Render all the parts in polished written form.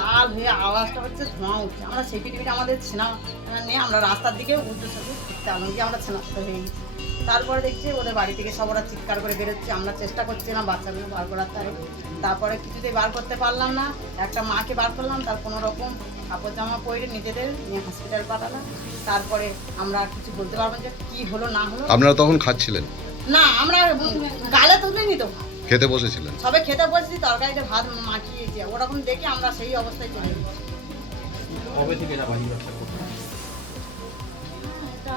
লাল হয়ে আওয়াজটা হচ্ছে, ধোঁয়া উঠছে। আমরা সিপিটিভিটা আমাদের ছেনা নিয়ে আমরা রাস্তার দিকে উদ্দেশ্য করতে পারলাম যে আমরা ছেনাতে হয়ে গেছি। তারপরে দেখছি ওদের বাড়ি থেকে সব ওরা চিৎকার করে বেরোচ্ছে, আমরা চেষ্টা করছিলাম বাচ্চাগুলো বার করার। তারপরে কিছুতেই বার করতে পারলাম না, একটা মাকে বার করলাম, তার কোনো রকম কাপড় জামা পরে নিজেদের নিয়ে হসপিটাল পাঠালাম। তারপরে আমরা কিছু বলতে পারবো যে কি হলো না হলো। আপনারা তখন খাচ্ছিলেন না, আমরা গালে তুলিনি তো, খেতে বসেছিলেন? সবে খেতে বসেছি, তরকারিতে ভাত মাখিয়েছি, ওরকম দেখে আমরা সেই অবস্থায় চলে গেছি। কবে থেকে এটা বাজি ব্যবসা করতে? এটা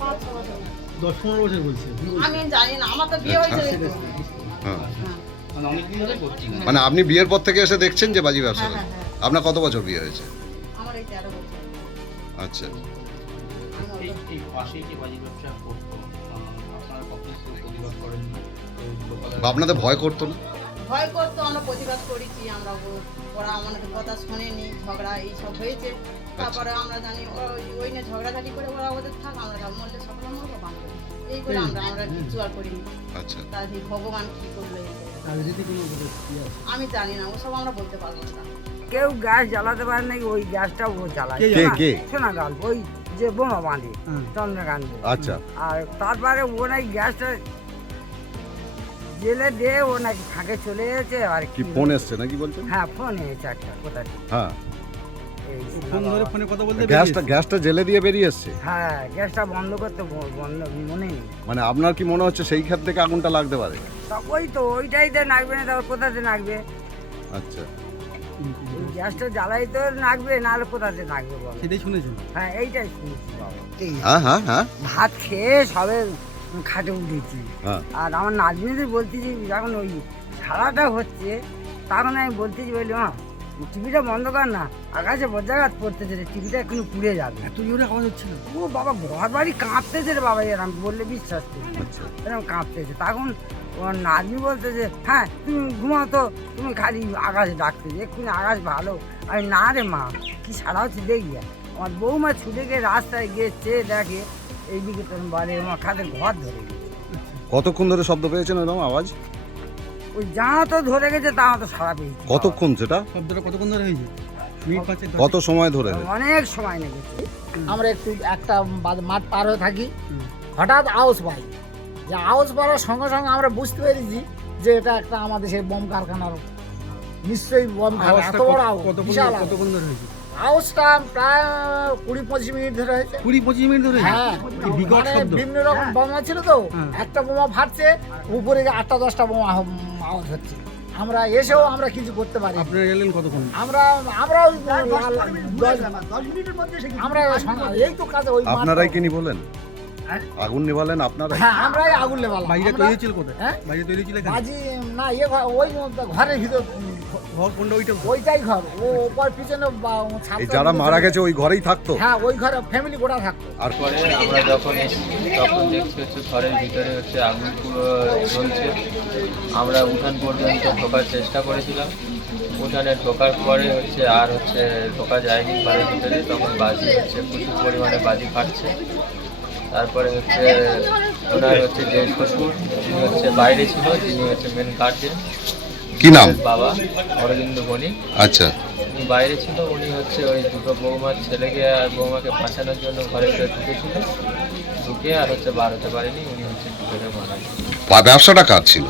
5-6 বছর। 10-15 বছর বলছে। আমি জানি না, আমার তো বিয়ে হয়েছে। হ্যাঁ, হ্যাঁ মানে অনেকদিন ধরে করছি। মানে আপনি বিয়ের পর থেকে এসে দেখছেন যে বাজি ব্যবসা হ্যাঁ, করে? হ্যাঁ। আপনার কত বছর বিয়ে হয়েছে? আমার এই 13 বছর। আচ্ছা, এই পাশেই কি বাজি ব্যবসা করতো? আপনারা কখনো কেউ প্রতিবাদ করেননি? বা আপনাদের ভয় করতো না? ভয় করতো, আমরা প্রতিবাদ করেছি, আমরা ওরা আমাদের কথা শোনেনি, ঝগড়া এইসব হয়েছে। তারপরে আমরা জানি ওই নিয়ে ঝগড়াঝাটি করে ওরা ওদের থাক, আমরা মরলে সকলে মরবো, বাঁচবো, এই করে আমরা কিছু আর করিনি। আচ্ছা, তার ভগবান কি করলো এই করে। আমি জানি না, ওসব আমরা বলতে পারবো না। কেউ গ্যাস জ্বালাতে পারে নাকি, ওই গ্যাসটা ও জ্বালায়। কে? শোনা গাল ওই যে বোমা বাঁধে চন্দ্রকান্তে। আচ্ছা, আর তারপরে ও নাকি গ্যাসটা জেলে দিয়ে ও নাকি ফাঁকে চলে গেছে। আর কি ফোন এসছে নাকি বলছেন? হ্যাঁ, ফোন এসেছে একটা কোথা থেকে। হ্যাঁ, এই ফোন ধরে ফোনে কথা বলতে গ্যাসটা জেলে দিয়ে বেরিয়ে এসছে। হ্যাঁ, গ্যাসটা বন্ধ করতে বন্ধ মনে নেই। মানে আপনার কি মনে হচ্ছে সেই ক্ষেত থেকে আগুনটা লাগতে পারে? তা ওই তো ওইটাইতে নাগবে না, তারপর কোথাতে নাগবে? আচ্ছা, ওই গ্যাসটা জ্বালাই তো নাগবে, নাহলে কোথাতে নাগবে বলো? সেটাই শুনেছেন? হ্যাঁ, এইটাই শুনেছি বাবা। হ্যাঁ হ্যাঁ হ্যাঁ ভাত খেয়ে সবে খাটে উঠেছি। হ্যাঁ, আর আমার নাতনিদের বলতেছি, যখন ওই সারাটা হচ্ছে তখন আমি বলতেছি, বলি মা টিভিটা বন্ধ কর না, আকাশে বজ্রাঘাত পড়তেছে রে, টিভিটা এখনো পুড়ে যাবে। এত জোরে আওয়াজ হচ্ছিল? ও বাবা, ঘর বাড়ি কাঁপতেছে রে বাবা, এরম বললে বিশ্বাস করি, আচ্ছা, এরকম কাঁপতেছে। তখন ওর নাতনি বলতেছে, হ্যাঁ তুমি ঘুমাও তো, তুমি খালি আকাশে ডাকতেছে, এক্ষুনি আকাশ ভালো। আমি না রে মা, কি সারা হচ্ছে দেখি। আমার বৌমা ছুটে গিয়ে রাস্তায় গিয়ে চেয়ে দেখে এইদিকে তোর বাড়ি আমার খাদের ঘর ধরে গেছে। কতক্ষণ ধরে শব্দ পেয়েছেন এরকম আওয়াজ? ওই যা তো ধরে গেছে তা তো সারা পেয়েছি। কতক্ষণ সেটা? শব্দটা কতক্ষণ ধরে হয়েছে? মিনিট 5 কত সময় ধরে? অনেক সময় লেগেছে। আমরা একটু একটা মাঠ পার হয়ে থাকি, হঠাৎ আওয়াজ পাই। যে আওয়াজ পাওয়ার সঙ্গে সঙ্গে আমরা বুঝতে পেরেছি যে এটা একটা আমাদের সেই বোম কারখানার, নিশ্চয়ই বোম কারখানা, এত বড় আওয়াজ, বিশাল আওয়াজ। কতক্ষণ ধরে হয়েছে? আওয়াজটা প্রায় 20-25 মিনিট ধরে হয়েছে। 20-25 মিনিট ধরে? হ্যাঁ, এই বিকট মানে শব্দ। বিভিন্ন রকম বোমা ছিল তো, একটা বোমা ফাটছে, উপরে 8টা-10টা বোমা আওয়াজ হচ্ছে। আমরা এসেও আমরা কিছু করতে পারি। আপনারা গেলেন কতক্ষণ? আমরা এই তো কাজে ওই আপনারাই কি নিভালেন? আগুন নিভালেন আপনারাই? হ্যাঁ, আমরাই আগুন লেবালাম। বাড়িটা তৈরি ছিল কোথায়? হ্যাঁ? বাড়িটা তৈরি ছিল এখানে? বাজি না, ওই ঘরের ভিতর, ঘর কোনটা? ওইটাই ঘর, ও ওপর পিছনে এই যারা মারা গেছে ওই ঘরেই থাকতো? হ্যাঁ, ওই ঘরে ফ্যামিলি গোটা থাকতো। আর পরে আমরা যখন এসেছি তখন দেখছি হচ্ছে ঘরের ভিতরে হচ্ছে আগুন পুরো জ্বলছে। আমরা উঠান পর্যন্ত ঢোকার চেষ্টা করেছিলাম, উঠানে ঢোকার পরে হচ্ছে আর হচ্ছে ঢোকা যায়নি ঘরের ভিতরে। তখন বাজি হচ্ছে প্রচুর পরিমাণে বাজি ফাটছে। তারপরে হচ্ছে ওনার হচ্ছে যে শ্বশুর, যিনি হচ্ছে বাইরে ছিল, যিনি হচ্ছে মেন গার্জেন, কি নাম? বাবা অরবিন্দ বণিক। আচ্ছা, উনি বাইরে ছিল, উনি হচ্ছে ওই দুটো বৌমার ছেলেকে আর বৌমাকে বাঁচানোর জন্য ঘরে ভিতরে ঢুকেছিল, ঢুকে আর হচ্ছে বার হতে পারেনি, উনি হচ্ছে ভিতরে মারা গেছে। ব্যবসাটা কার ছিল?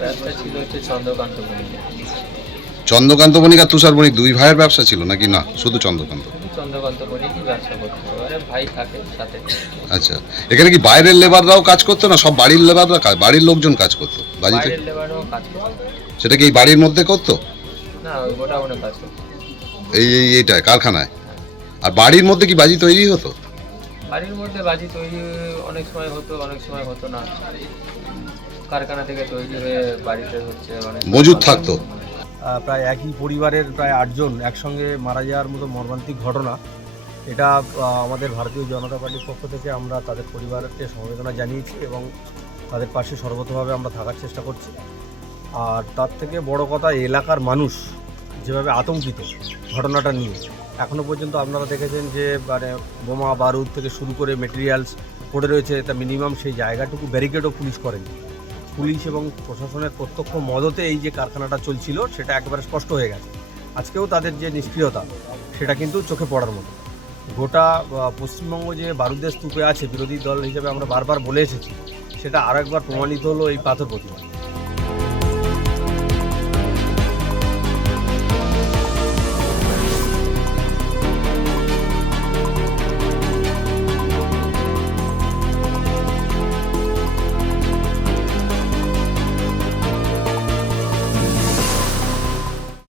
ব্যবসা ছিল হচ্ছে চন্দ্রকান্ত বণিক। চন্দ্রকান্ত বণিক আর তুষার বণিক দুই ভাইয়ের ব্যবসা ছিল নাকি না শুধু চন্দ্রকান্ত? চন্দ্রকান্ত বণিকই ব্যবসা করতে পারে, ভাই থাকে সাথে। আচ্ছা, এখানে কি বাইরের লেবাররাও কাজ করতো না সব বাড়ির লেবাররা? বাড়ির লোকজন কাজ করতো বাড়িতে? বাইরের লেবারও কাজ করতো সেটা কি এই বাড়ির মধ্যে করতো? না, ওই গোডাউনে কাজ করতো। এইটাই কারখানায়? আর বাড়ির মধ্যে কি বাজি তৈরি হতো? বাড়ির মধ্যে বাজি তৈরি অনেক সময় হতো, অনেক সময় হতো না। কারখানা থেকে তৈরি হয়ে বাড়িতে হচ্ছে অনেক মজুদ থাকতো। প্রায় একই পরিবারের প্রায় 8 জন একসঙ্গে মারা যাওয়ার মতো মর্মান্তিক ঘটনা। এটা আমাদের ভারতীয় জনতা পার্টির পক্ষ থেকে আমরা তাদের পরিবারকে সমবেদনা জানিয়েছি এবং তাদের পাশে সর্বতভাবে আমরা থাকার চেষ্টা করছি। আর তার থেকে বড় কথা, এলাকার মানুষ যেভাবে আতঙ্কিত ঘটনাটা নিয়ে, এখনও পর্যন্ত আপনারা দেখেছেন যে মানে বোমা বারুদ থেকে শুরু করে মেটেরিয়ালস পড়ে রয়েছে, তা মিনিমাম সেই জায়গাটুকু ব্যারিকেডও পুলিশ করেনি। পুলিশ এবং প্রশাসনের প্রত্যক্ষ মদতে এই যে কারখানাটা চলছিল সেটা একেবারে স্পষ্ট হয়ে গেছে। আজকেও তাদের যে নিষ্ক্রিয়তা সেটা কিন্তু চোখে পড়ার মতো। গোটা পশ্চিমবঙ্গ যে বারুদের স্তূপে আছে, বিরোধী দল হিসেবে আমরা বারবার বলে এসেছি, সেটা আরেকবার প্রমাণিত হলো এই পাথর প্রতিমা।